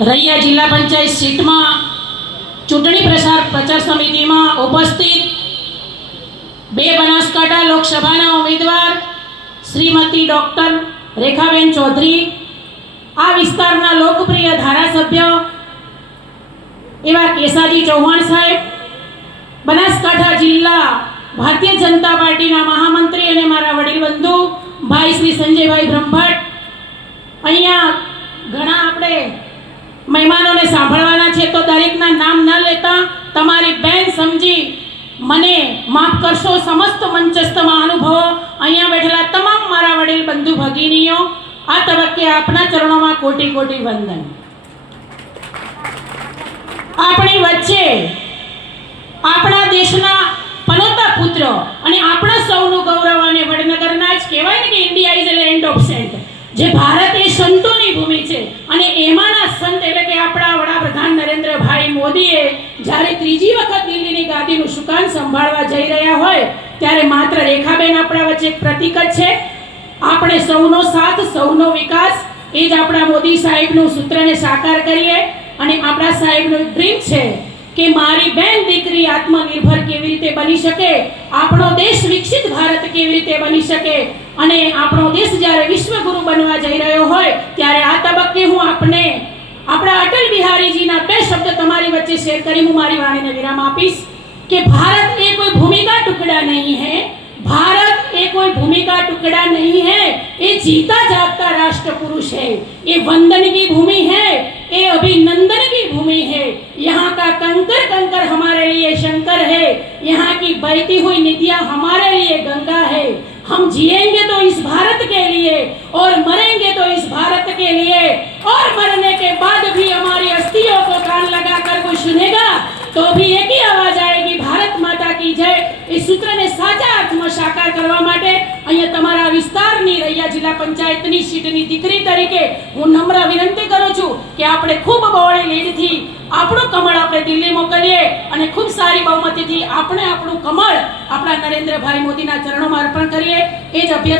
રૈયા જિલ્લા પંચાયત સીટમાં ચૂંટણી પ્રચાર સમિતિમાં ઉપસ્થિત બે બનાસકાંઠા લોકસભાના ઉમેદવાર શ્રીમતી ડૉક્ટર રેખાબેન ચૌધરી, આ વિસ્તારના લોકપ્રિય ધારાસભ્ય એવા કેસાજી ચૌહાણ સાહેબ, બનાસકાંઠા જિલ્લા ભારતીય જનતા પાર્ટીના મહામંત્રી અને મારા વડીલ બંધુ ભાઈ શ્રી સંજયભાઈ બ્રહ્મભટ્ટ, અહીંયા ઘણા આપણે મહેમાનોને સાંભળવાના છે, તો દરેકના નામ ન લેતા તમારી બેન સમજી મને માફ કરશો. સમસ્ત મંચસ્થ મહાનુભાવો, અહીંયા બેઠેલા તમામ મારા વડીલ બંધુ ભગીનીઓ, આ તબક્કે આપના ચરણોમાં કોટી કોટી વંદન. આપણી વચ્ચે આપણા દેશના પનોતા પુત્ર અને આપણા સૌનું ગૌરવ અને વડનગરના જ કહેવાય ને કે India is a land of saint, જે ભારત એ સંતોની ભૂમિ છે અને એમાંના સંત એટલે કે આપણા વડાપ્રધાન નરેન્દ્રભાઈ મોદીએ જ્યારે ત્રીજી વખત દિલ્હીની ગાદીનું સુકાન સંભાળવા જઈ રહ્યા હોય ત્યારે માત્ર રેખાબેન આપણા વચ્ચે એક પ્રતીક જ છે. આપણે સૌનો સાથ, સૌનો વિકાસ, એ જ આપણા મોદી સાહેબનું સૂત્રને સાકાર કરીએ. અને આપણા સાહેબનું ડ્રીમ છે કે મારી બેન દીકરી આત્મનિર્ભર કેવી રીતે બની શકે, આપણો દેશ વિકસિત ભારત કેવી રીતે બની શકે, અને આપણો દેશ જ્યારે વિશ્વગુરુ બનવા જઈ રહ્યો હોય ત્યારે આ તબક્કે હું આપણા અટલ બિહારીજીના બે શબ્દ તમારી વચ્ચે શેર કરી હું મારી વાણીને વિરામ આપીશ કે ભારત એ કોઈ ભૂમિ का टुकड़ा नहीं है, भारत ये कोई भूमि का टुकड़ा नहीं है, ये जीता जागता राष्ट्र पुरुष है, ये वंदन की भूमि है, ये अभिनंदन की भूमि है. यहाँ का कंकर कंकर हमारे लिए शंकर है, यहाँ की बहती हुई नदियाँ हमारे लिए गंगा है. हम जिएंगे तो इस भारत के लिए और मरेंगे तो इस भारत के लिए, और मरने के बाद भी हमारी अस्थियों को कान लगाकर कोई सुनेगा तो भी एक ही आवाज आएगी, भारत माता की जय. એ સૂત્રને સાચા અર્થમાં સાકાર કરવા માટે અહીંયા તમારા વિસ્તારની રૈયા જિલ્લા પંચાયતની સીટની દીકરી તરીકે હું નમ્ર વિનંતી કરું છું કે આપણે ખૂબ બહોળી લીડથી આપણું કમળ આપણે દિલ્હી મોકલીએ અને ખૂબ સારી બહુમતીથી આપણે આપણું કમળ આપણા નરેન્દ્રભાઈ મોદીના ચરણોમાં અર્પણ કરીએ. એ જ અભ્યર્થના